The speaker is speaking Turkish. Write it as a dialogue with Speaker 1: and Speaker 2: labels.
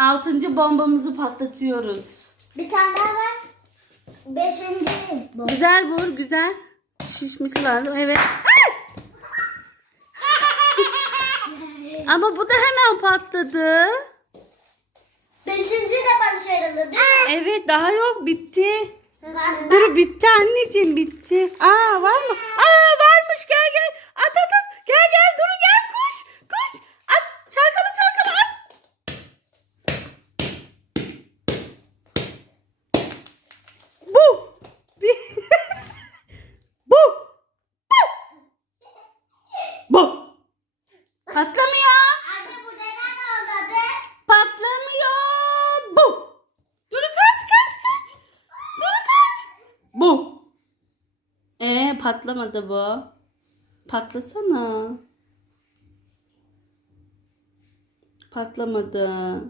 Speaker 1: altıncı bombamızı patlatıyoruz.
Speaker 2: Bir tane daha var. Beşinci bu.
Speaker 1: Güzel vur güzel. Şişmesi lazım evet. Ama bu da hemen patladı.
Speaker 2: Beşinci de başarılı değil mi?
Speaker 1: Evet daha yok bitti. Dur bitti anneciğim bitti. Aa var mı? Patlamıyor.
Speaker 2: Anne bu neden olmadı?
Speaker 1: Patlamıyor. Bu. Duru kaç kaç kaç. Duru kaç. Bu. Ee patlamadı bu. Patlasana. Patlamadı.